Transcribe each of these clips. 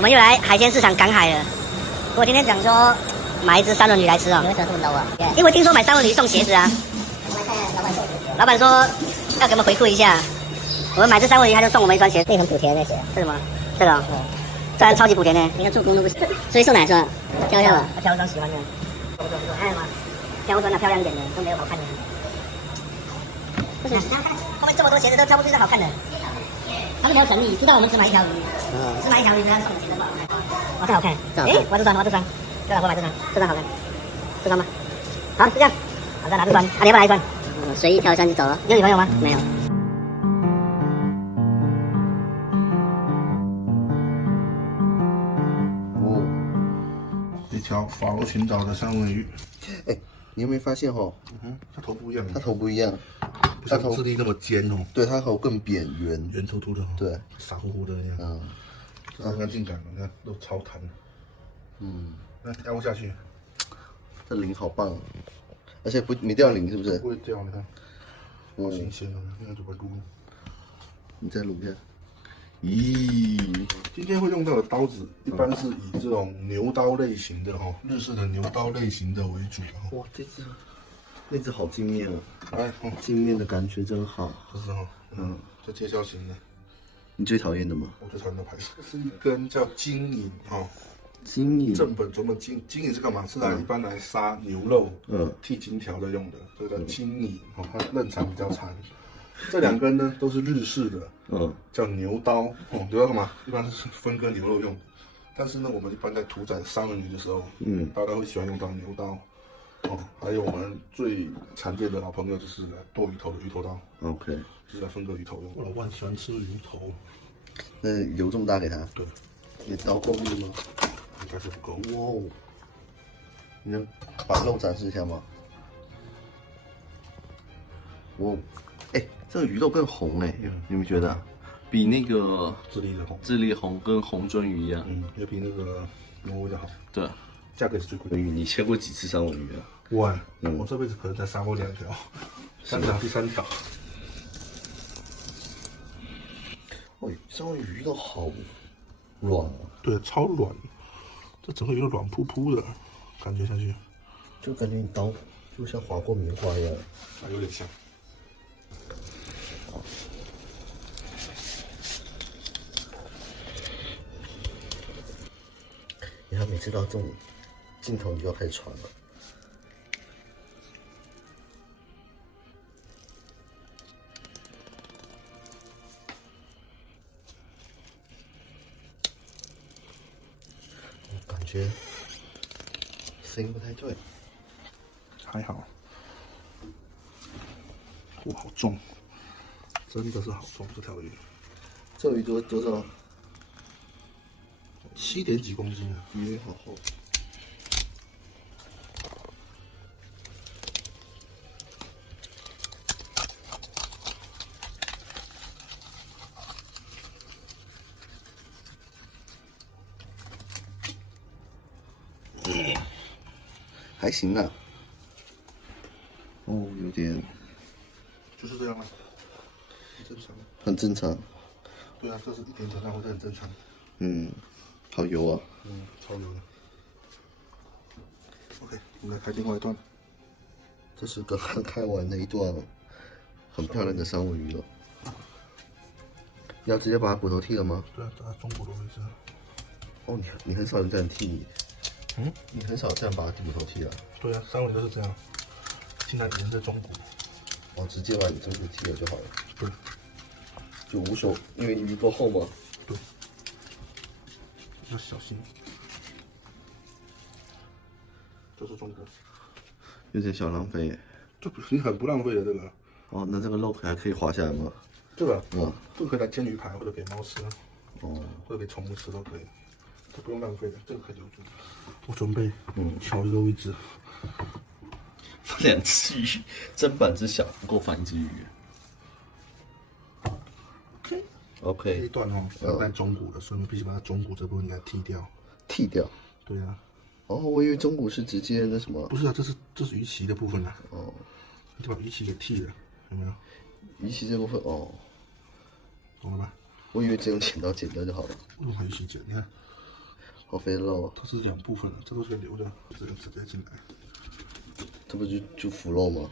我们又来海鲜市场赶海了。我今天讲说买一只三文鱼来吃哦。你为什么这么 low 啊？因为听说买三文鱼送鞋子啊。老板说要给我们回馈一下，我们买这三文鱼他就送我们一双鞋。这个很补贴那鞋，这什么？这个、哦，这还超级补贴呢。你看做工都不行，所以送哪双？挑一下吧。挑一双喜欢的。不错不错，还有吗？挑一双漂亮一点的，都没有好看的。不是，后面这么多鞋子都挑不出一双好看的。他是没有诚意，知道我们只买一条鱼，只买一条鱼，他送鞋子不好看。哇，这好看！哎，我要这双，我要这双，叫老婆买这双，这双好看，这双吗？好，就这样。好，再拿这双，啊，你要不要来一双？随意挑一双就走了。你有女朋友吗？没有。哦，一条法罗群岛的三文鱼。哎，你有没有发现哦？它头不一样，它头不一样，不像智利那么尖哦，对，它头更扁圆，圆秃秃的，对，傻乎乎的那样，很干净感，你看都超弹，那压不下去，这鳞好棒，而且没掉鳞是不是？不会掉，你看，好新鲜哦，现在就会撸。你再撸一下。咦，今天会用到的刀子，一般是以这种牛刀类型的哈，日式的牛刀类型的为主。哇，那只好惊艳啊！哎，惊艳的感觉真好。就是哈，这介绍型的，你最讨厌的吗？我最讨厌的牌子，这是一根叫金银哈。金银正本中的金银是干嘛？是来一般来杀牛肉，剃金条的用的，这个叫金银哦，它刃长比较长。这两根呢都是日式的，叫牛刀哦，牛刀干嘛？一般是分割牛肉用的，但是呢，我们一般在屠宰三文鱼的时候，大家会喜欢用到牛刀哦。还有我们最常见的老朋友就是剁鱼头的鱼头刀 ，OK， 就是来分割鱼头用。我老万喜欢吃鱼头，那留这么大给他？对，你刀够力吗？应该是不够。哇哦，你能把肉展示一下吗？哇，哎，这个鱼肉更红哎，你们觉得？比那个智利的红，智利红跟红鳟鱼一样，也比那个挪威的好。对，价格也是最贵的。你切过几次三文鱼啊？我这辈子可能才杀过2条，3条，第3条。哦，三文鱼都好软啊，对，超软，这整个鱼都软扑扑的，感觉下去，就感觉你刀就像划过棉花一样，有点像。你看每次到这种镜头，你就要开始传了。我感觉声音不太对，还好。哇，好重，真的是好重这条鱼。这鱼多少？7点几公斤啊！鱼好厚。还行啊。哦，有点，就是这样啊，很正常。很正常。对啊，这是一点点，那会是很正常。好油啊。超油的。OK， 我们来开另外一段。这是刚刚开完的一段很漂亮的三文鱼了。要直接把骨头剔了吗？对啊，打中骨的位置。哦，你很少这样剔，你很少这样把骨头剔了。对啊，三文鱼都是这样，进来只能是中骨。哦，直接把你中骨剔了就好了。对，就无所，因为鱼够厚嘛。对，要小心。这是中骨，有点小浪费。这你很不浪费的这个。哦，那这个肉还可以滑下来吗？这个，这个可以来煎鱼排，或者给猫吃，哦，或者给宠物吃都可以，这不用浪费的，这个可以留住。我准备，调一个位置，放2只鱼，砧板之小不够放1只鱼。OK， 这一段哦，要带中骨的，所以我们必须把它中骨这部分给它剔掉。剔掉。对啊。哦，我以为中骨是直接那什么。不是啊，这是鱼鳍的部分啊。哦，你就把鱼鳍给剔了，有没有？鱼鳍这部分哦，懂了吧？我以为只用剪刀剪掉就好了。为什么还鱼鳍剪？你看，好肥的肉，这是两部分的，这都是留的，直接进来。这不就腐肉吗？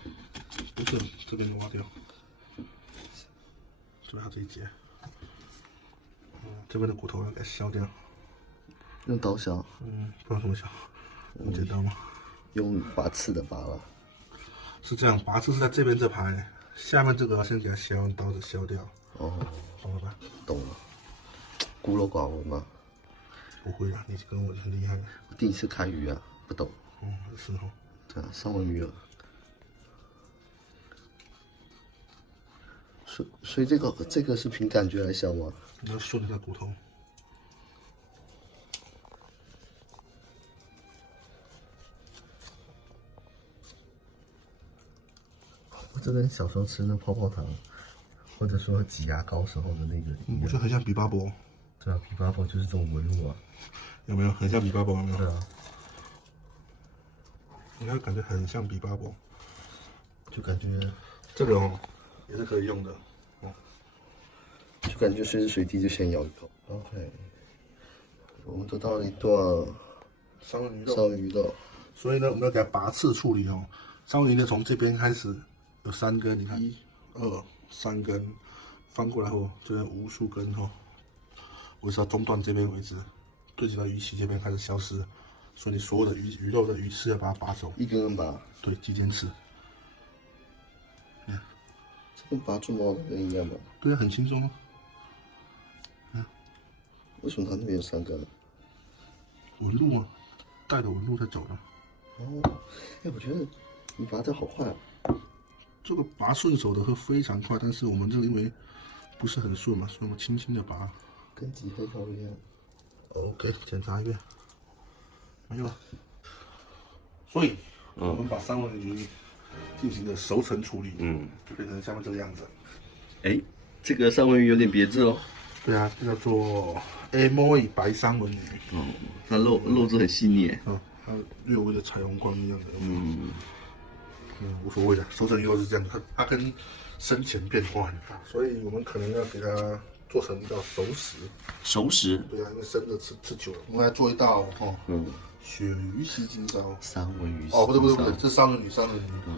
不是，这边挖掉，这边还有这一节，这边的骨头要给它削掉。用刀削？不知道怎么削，很简单吗？用拔刺的拔了。是这样，拔刺是在这边这排，下面这个要先给它削，用刀子削掉。哦，懂了吧？懂了。孤陋寡闻嘛。不会啊，你跟我很厉害。我第一次开鱼啊，不懂。是哦。对啊，三文鱼了。所以这个是凭感觉来削吗？你要顺着它骨头。这跟小时候吃那泡泡糖，或者说挤牙膏时候的那个一样，我觉得很像比巴博。对啊，比巴博就是这种纹路啊，有没有？很像比巴博，有没有？对啊，你看感觉很像比巴博，就感觉这个哦也是可以用的哦，就感觉随时随地就先咬一口。OK， 我们得到了一段三文鱼肉。三文鱼肉，所以呢，我们要给它拔刺处理哦。三文鱼呢，从这边开始有3根，你看，1、2、3根，翻过来后，这边无数根哈、哦，维持到中段这边为止，对齐到鱼鳍这边开始消失，所以你所有的鱼肉的鱼刺要把它拔走，一根根拔，对，肌间刺，这跟拔猪毛的一样吗？对啊，很轻松啊。为什么它那边有3根？纹路啊，带着纹路在走的。哦，哎，我觉得你拔得好快啊！这个拔顺手的会非常快，但是我们这个因为不是很顺嘛，所以我们轻轻的拔。跟挤黑桃一样。OK， 检查一遍，没有了。所以，我们把三文鱼进行了熟成处理，就变成下面这个样子。哎，这个三文鱼有点别致哦。对啊，这叫做 Amoy 白三文鱼。它肉质很细腻。它略微的彩虹光一样的。无所谓的，熟成鱼肉是这样的，它跟生前变化很大，所以我们可能要给它做成叫熟食。熟食？对啊，因为生的吃久了。我们来做一道鳕鱼西京烧。三文鱼哦，不是，这三文鱼。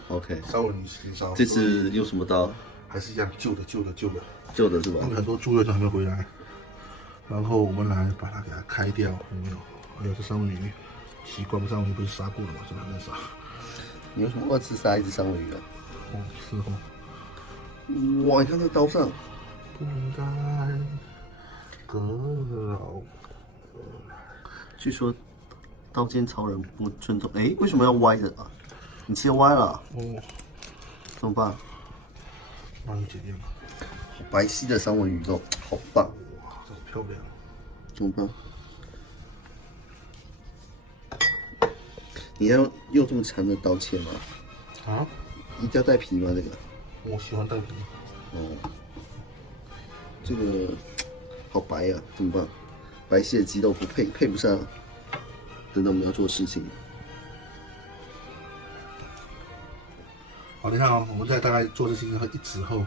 OK。三文鱼西京烧。这次用什么刀？还是一样旧的是吧？因为很多住院都还没回来，然后我们来把它给它开掉，有没有？还有这三文鱼，习惯三文鱼不是杀过了吗？这还没杀。你为什么2次杀一只三文鱼啊？是哦。哇，你看这刀上，不应该割扰。据说刀剑超人不尊重。哎，为什么要歪着啊？你切歪了。怎么办？帮你检验了。好白皙的三文鱼肉，好棒！哇，这好漂亮。怎么办？你要用这么长的刀切吗？啊？一定要带皮吗？这个？我喜欢带皮。这个好白呀、怎么办？白皙的鸡肉不配不上等等我们要做的事情。好，你看啊、我们在大概做这些1指后，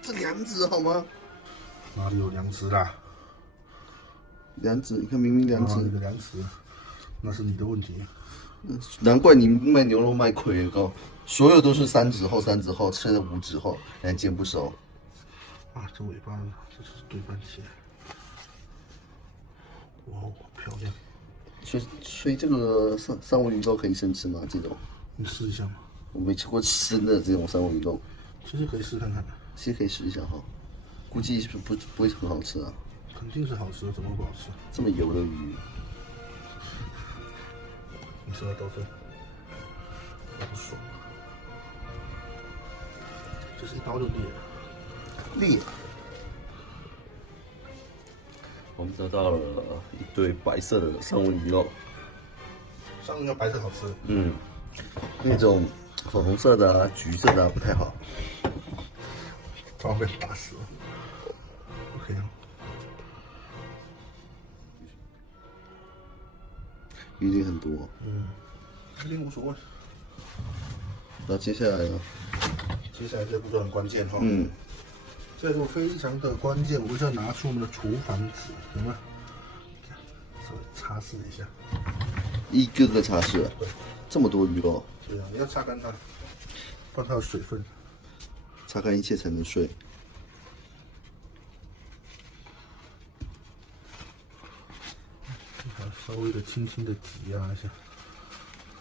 这2指好吗？哪里有2指啦2指，你看明明2指，你的2指，那是你的问题。难怪你卖牛肉卖亏高，所有都是3指后、3指后，甚至5指后，还煎不熟。啊，这尾巴这是对半切，哇，好漂亮！所以这个三文鱼肉可以生吃吗？这种你试一下嘛。我没吃过生的这种三文鱼肉，其实可以试看看的。其实可以试一下哈，估计不会很好吃啊。肯定是好吃，怎么会不好吃？这么油的鱼，你吃到刀身，不爽。这是一刀就裂了。裂。我们得到了一堆白色的三文鱼肉，三文鱼白色好吃。那种粉红色的啊、橘色的啊不太好。早被打死了。OK 啊。鱼鳞很多。鱼鳞无所谓。然后接下来呢？接下来这步骤很关键哈。这步非常的关键，我们就要拿出我们的厨房纸，有没有？稍微擦拭一下。一个个擦拭，对，这么多鱼肉，对啊，你要擦干它，不然它有水分。擦干一切才能睡。稍微的轻轻的挤压一下，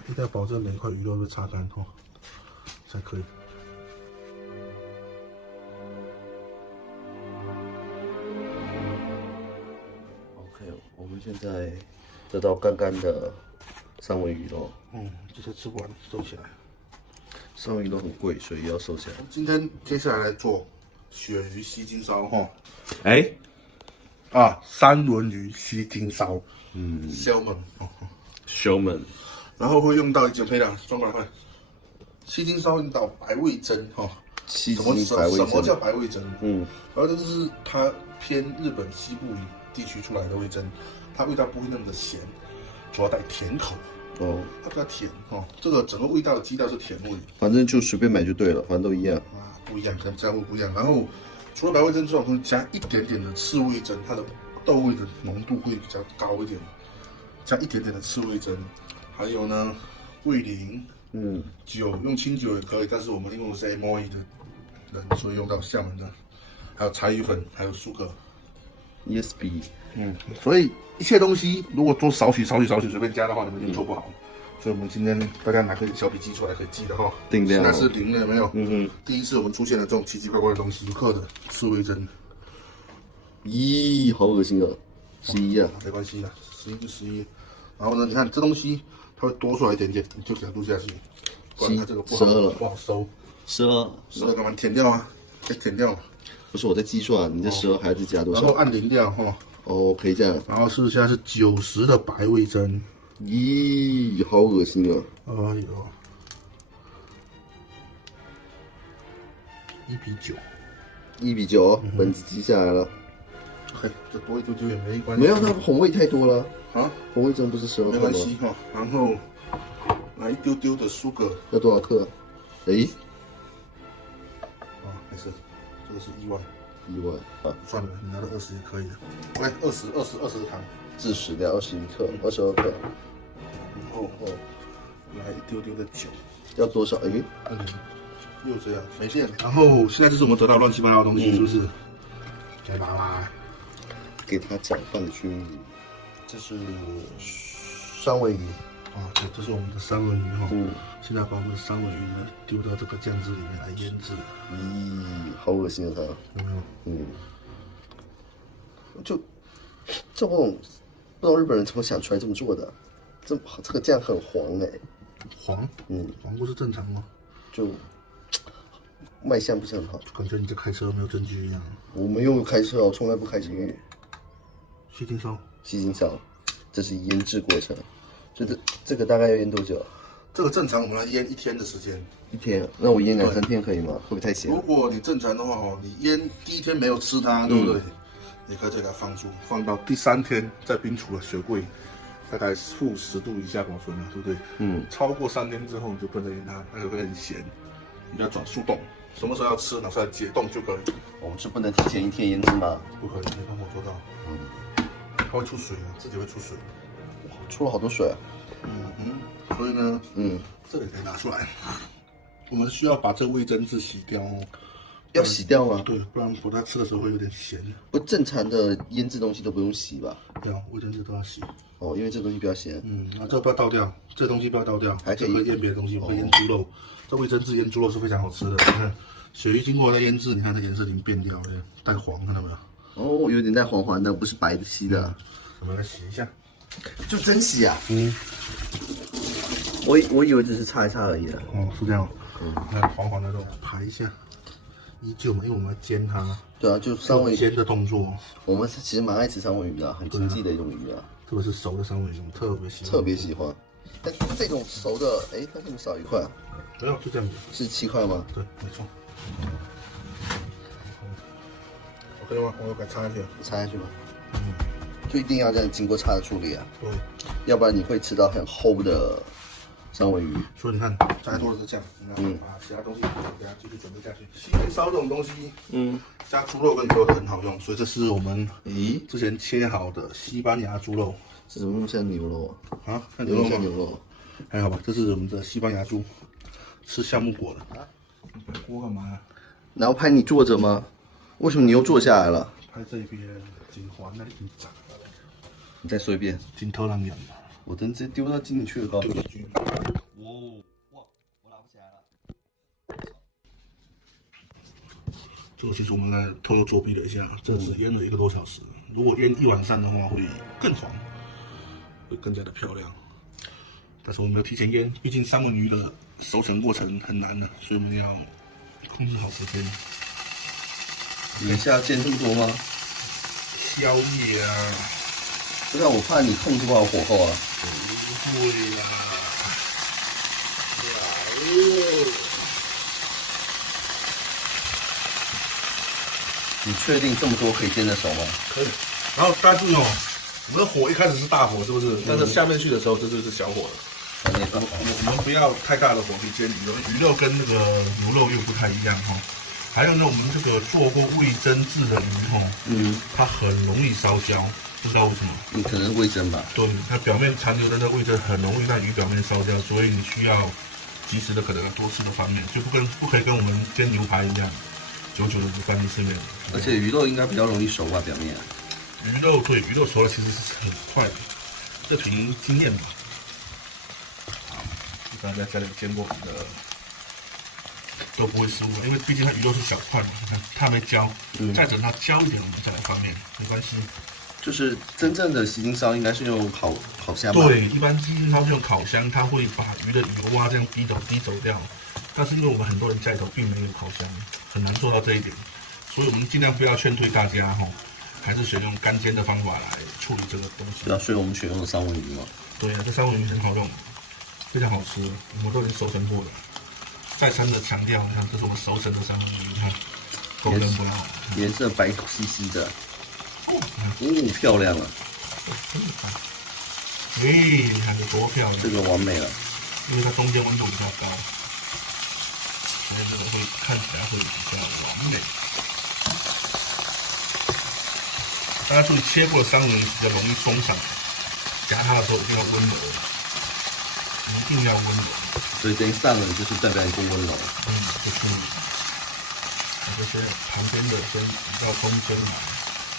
一定要保证每一块鱼肉都擦干哦，才可以。OK， 我们现在得到干干的三文鱼肉。这些吃不完，收起来。三文鱼都很贵，所以要收起来。今天接下来来做鳕鱼西京烧哈。三文鱼西京烧。salmon。然后会用到一件配料，装过来看。西京烧用到白味噌哈。西京白味噌。什么叫白味噌？然后这是它偏日本西部地区出来的味噌，它味道不会那么的咸，主要带甜口。它比较甜这个整个味道的基调是甜味。反正就随便买就对了，反正都一样。不一样，可能加味不一样。然后除了白味噌之外，会加一点点的赤味噌，它的豆味的浓度会比较高一点，加一点点的赤味噌。还有呢，味淋，酒用清酒也可以，但是我们因为我是 MOE 的人，所以用到厦门的。还有柴鱼粉，还有苏格。ESB。所以一切东西如果做少许随便加的话，你们就做不好。所以我们今天大家拿个小笔记出来可以记的哈。定量。现在是零了，有没有？第一次我们出现了这种奇奇怪怪的东西，一克的赤味噌。咦，好恶心啊！11啊，没关系的，11就11。然后呢，你看这东西它会多出来一点点，你就给它录下去，不然它这个不好收。12干嘛舔掉啊？可以舔掉嘛？不是我在计算，你这12还要再加多少？然后按0掉哈。可以这样。然后是现在是90的白味噌。咦，好恶心啊！哎呦，1:9，本子记下来了。嘿，这多一丢丢也没关系。没有，它红味太多了啊！红味真不是12克吗？没关系哈。然后拿一丢丢的苏格。要多少克？没事，这个是1万。1万啊，算了，你拿到20也可以的。OK， 20的糖，自食掉21克，22克。然后来一丢丢的酒，要多少？又这样没变。然后现在这是我们得到乱七八糟的东西，是不是？来吧，给它搅拌均匀。这是三文鱼对，这是我们的三文鱼哈。现在把我们的三文鱼呢丢到这个酱汁里面来腌制。咦，好恶心啊它！有没有？就这种不知道日本人怎么想出来这么做的，这个酱很黄黄？黄不是正常吗？就卖相不是很好，感觉你在开车没有证据一样。我们又开车，我从来不开监狱。西京烧，这是腌制过程。这个大概要腌多久？这个正常我们来腌1天的时间。1天？那我腌2、3天可以吗？会不会太咸？如果你正常的话你腌第1天没有吃它，对不对？你可以再给它放到第3天，在冰储的雪柜，大概-10度以下保存了，对不对？超过3天之后你就不能腌它，它就会很咸，你要转速冻。什么时候要吃，拿出来解冻就可以。我们是不能提前1天腌制吗？不可以，没办法做到。它会出水的，自己会出水。哇，出了好多水啊！所以呢，这里可以拿出来。我们需要把这味噌汁洗掉哦。要洗掉吗？对，不然我在吃的时候会有点咸。不，正常的腌制东西都不用洗吧？对啊，味噌汁都要洗。因为这东西比较咸。这个不要倒掉，这东西不要倒掉，还可以腌别的东西，我可以腌猪肉。这味噌汁腌猪肉是非常好吃的。你看，鳕鱼经过了腌制，你看它颜色已经变掉了，带黄，看到没有？有点带黄黄的，不是白的稀的。我们来洗一下。就真洗啊？我以为只是擦一擦而已了。是这样。那黄黄的肉排一下，依旧嘛，因为我们要煎它。对啊，就三文鱼煎的动作。我们其实蛮爱吃三文鱼的，很经济的一种鱼啊。这个是熟的三文鱼，我们特别喜欢。但这种熟的，它怎么少1块？没有，就这样子。是7块吗？对，没错。OK 吗？我要给它插下去。插下去吗？就一定要这样经过叉的处理啊。对。要不然你会吃到很齁的三文鱼。所以你看，再多的是酱，我们要把其他东西给它继续准备下去。西梅烧这种东西，加猪肉跟牛肉都很好用，所以这是我们之前切好的西班牙猪肉。这怎么像牛肉啊？啊，看牛肉吗？像牛肉，还好吧，这是我们的西班牙猪，吃橡木果的。摆锅干嘛呀？然后拍你坐着吗？为什么你又坐下来了？拍这边金环那里长了，你再说一遍。金偷懒眼嘛，我真直接丢到井里去了，告诉你。丢进去。哇，我拿不起来了。这个其实我们来偷偷作弊了一下，这只腌了1个多小时，如果腌1晚上的话会更黄，会更加的漂亮。但是我们没有提前腌，毕竟三文鱼的熟成过程很难的，所以我们要控制好时间。你一下煎这么多吗？宵夜啊，不是，我怕你控制不好火候啊。不会啦。你确定这么多可以煎得熟吗？可以。然后大家注意哦，我们的火一开始是大火，是不是？但是下面去的时候，这就是小火了。我们不要太大的火去煎鱼肉，鱼肉跟那个牛肉又不太一样哈。还有呢，我们这个做过味噌制的鱼哈，它很容易烧焦，不知道为什么。你可能味噌吧。对，它表面残留的那个味噌很容易让鱼表面烧焦，所以你需要及时的可能要多次的翻面，就不可以跟我们煎牛排一样，久久的只翻一次面。而且鱼肉应该比较容易熟吧，表面。鱼肉熟了其实是很快的，这凭经验吧。好，一般在家里煎过的都不会失误，因为毕竟它鱼肉是小块嘛，你看它还没焦，再等它焦一点，我们再来翻面，没关系。就是真正的西京烧应该是用烤箱吧？对，一般西京烧是用烤箱，它会把鱼的油啊这样逼走掉。但是因为我们很多人家里头并没有烤箱，很难做到这一点，所以我们尽量不要劝退大家哈，还是选用干煎的方法来处理这个东西。对啊，所以我们选用了三文鱼嘛。对啊，这三文鱼很好用，非常好吃，我们都已经熟成过了。再三的强调，你看，这是我们熟成的三文鱼，你看，够嫩不要？颜色白兮兮的，漂亮了。你看有多漂亮？这个完美了，因为它中间温度比较高，所以这个会看起来会比较完美。大家注意，切过的三文鱼比较容易松散，夹它的时候一定要温柔，一定要温柔。所以这一上了就是代表一个温柔。就是把这些旁边的先移到中间来。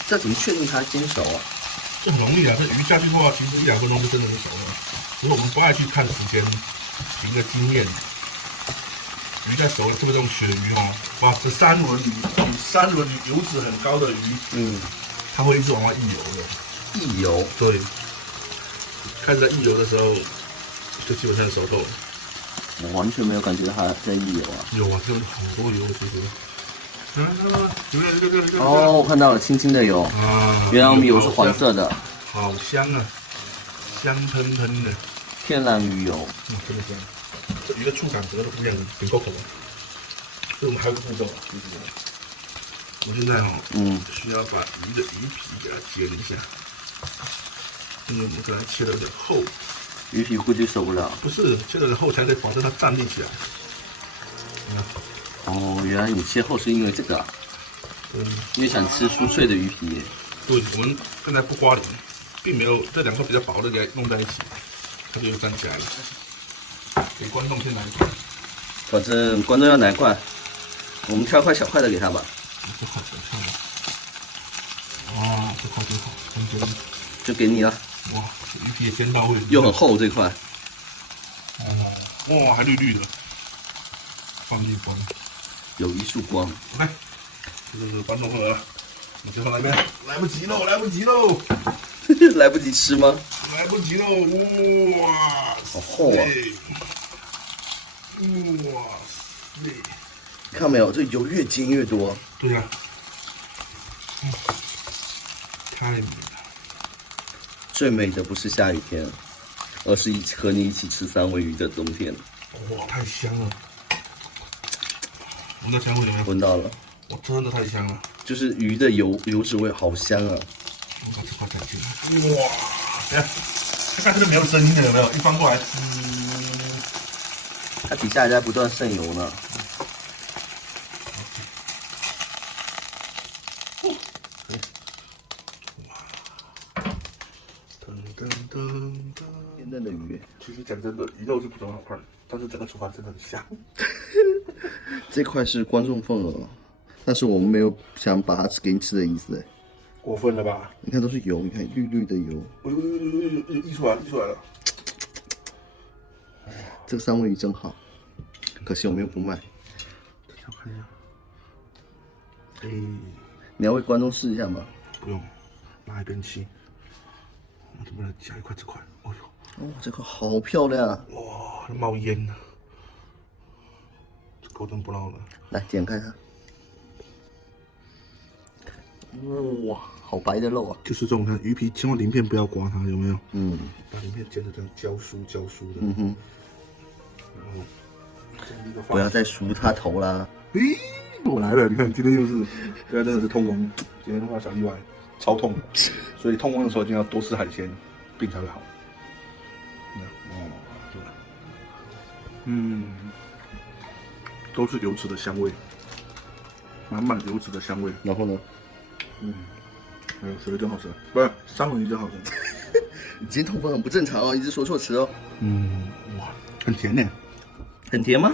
这怎么确定它煎熟啊？这很容易啊，这鱼下去的话，其实1-2分钟就真的是熟了。只是我们不爱去看时间，凭个经验。鱼在熟了，特别这种鳕鱼哦，哇，这三文鱼油脂很高的鱼，它会一直往外溢油的。溢油？对。开始在溢油的时候，就基本上熟透了。我完全没有感觉它在溢油啊。有啊，这有好多油其实。哦，我看到了，轻轻的油啊，原来我们油是黄色的，好香啊，香喷喷的，天然鱼油，真的香。这鱼的触感整个都不一样，很够口的。所以我们还有个步骤，就是我现在需要把鱼的鱼皮给它煎一下，因为我们刚才切的有点厚，鱼皮估计受不了。不是，切的有点厚才可以保证它站立起来。哦，原来你切厚是因为这个啊？因为想吃酥脆的鱼皮。对，我们刚才不刮鳞，并没有这2块比较薄的给它弄在一起，它就站起来了。给观众先来一块，反正观众要哪块，我们挑块小块的给他吧。这块小块的，哇，这块最好，很煎，就给你了。哇，鱼皮也煎到位，又很厚这块。哇，还绿绿的，放绿光。有一束光，来，这就是观众喝了。你最后来一遍，来不及喽，来不及喽，来不及吃吗？来不及喽，哇，好厚啊！哇塞，看到没有，这油越煎越多。对呀、太美了。最美的不是下雨天，而是和你一起吃三文鱼的冬天。哇，太香了！闻到香味了没有？闻到了，哇，真的太香了！就是鱼的油脂味好香啊！我把这块再进来。哇，哎，它刚才没有声音的，有没有？一翻过来，它底下还在不断渗油呢。鲜嫩的鱼，其实讲真的，鱼肉是普通好看，但是整个厨房真的很香。这块是观众份额，但是我们没有想把它给你吃的意思。过分了吧？你看都是油，你看绿绿的油，溢出来了。这个三文鱼真好，可惜我们又不卖。等一下我看一下。哎，你要为观众试一下吗？不用，拿一边切。我这边来夹一块这块，哎呦，哦，这个好漂亮啊！哇，冒烟了，这golden brown了。来点开它，哇，好白的肉啊！就是这种看鱼皮，千万鳞片不要刮它，有没有？嗯，把鳞片煎得这样焦酥的。嗯哼，然后不要再梳它头啦。咦，我来了！你看今天又是，对啊，真的是痛风，今天的话小例外，超痛，所以痛风的时候一定要多吃海鲜，病才会好。哦，对，都是油脂的香味，满满油脂的香味。然后呢？哎呦，水鱼真好吃，不是三文鱼真好吃。你今天痛风很不正常哦，一直说错词哦。哇，很甜呢。很甜吗？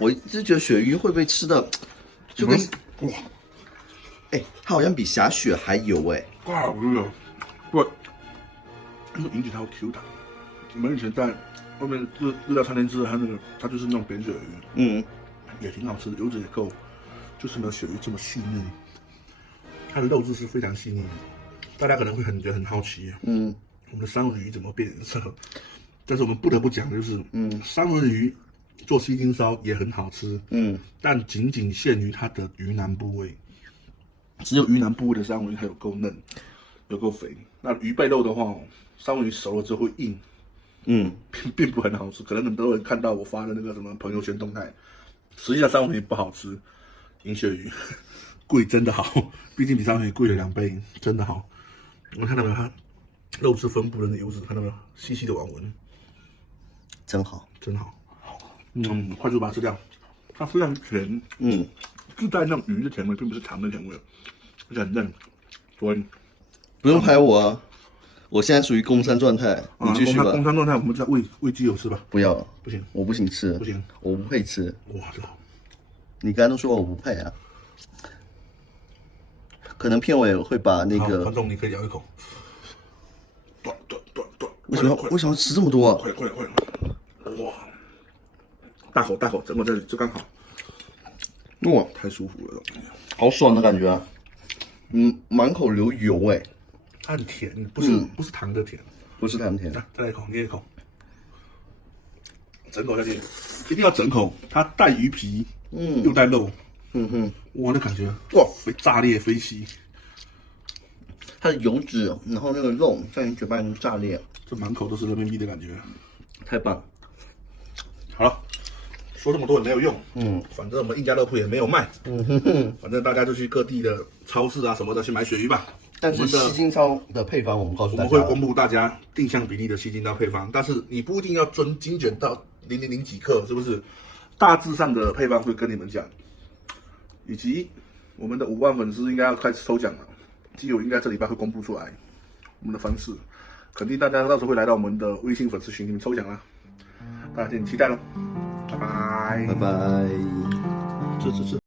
我一直觉得鳕鱼会不会吃的就跟哇，哎，它好像比霞雪还油哎。哇，我觉得不，那个引起它会 Q 弹。我们以前在外面日料餐厅吃的，它就是那种扁鳕鱼，也挺好吃的，油脂也够，就是没有鳕鱼这么细腻。它的肉质是非常细腻的，大家可能会觉得很好奇，我们的三文鱼怎么变颜色？但是我们不得不讲的就是，三文鱼做西京烧也很好吃，但仅限于它的鱼腩部位，只有鱼腩部位的三文鱼还有够嫩，有够肥。那鱼背肉的话，三文鱼熟了之后会硬，并不很好吃。可能很多人看到我发的那个什么朋友圈动态，实际上三文鱼不好吃，银鳕鱼贵真的好，毕竟比三文鱼贵了2倍，真的好。我看到没有，它肉质分布的那油脂，看到没有，细细的网纹，真好，真好。快速把它吃掉，它非常甜，自带那种鱼的甜味，并不是糖的甜味，而且很嫩。所以不用拍我啊，我现在属于工山状态，你继续吧。工商状态，我们再喂鸡油吃吧。不要，不行，我不行吃，不行，我不配吃。哇，这好。你刚才都说我不配啊，可能片尾会把那个观众你可以咬一口。断。为什么吃这么多啊？快！哇，大口，整个这里就刚好。哇，太舒服了，好爽的感觉啊！满口流油哎，它很甜，不是糖的甜，不是糖甜。来，再来一口，捏一口，整口下去，一定要整口，它带鱼皮，又带肉，哇，那感觉哇，炸裂飞起，它的油脂，然后那个肉在你嘴巴里面炸裂，这满口都是人民币的感觉，太棒了。好了。说这么多也没有用，反正我们印加乐铺也没有卖，反正大家就去各地的超市啊什么的去买鳕鱼吧。但是西京烧的配方我们告诉大家，我们会公布大家定向比例的西京烧配方，但是你不一定要精简到000几克，是不是？大致上的配方会跟你们讲，以及我们的5万粉丝应该要开始抽奖了，基友应该这礼拜会公布出来我们的方式，肯定大家到时候会来到我们的微信粉丝群里面抽奖啦，大家敬请期待喽。拜拜，拜拜，吃。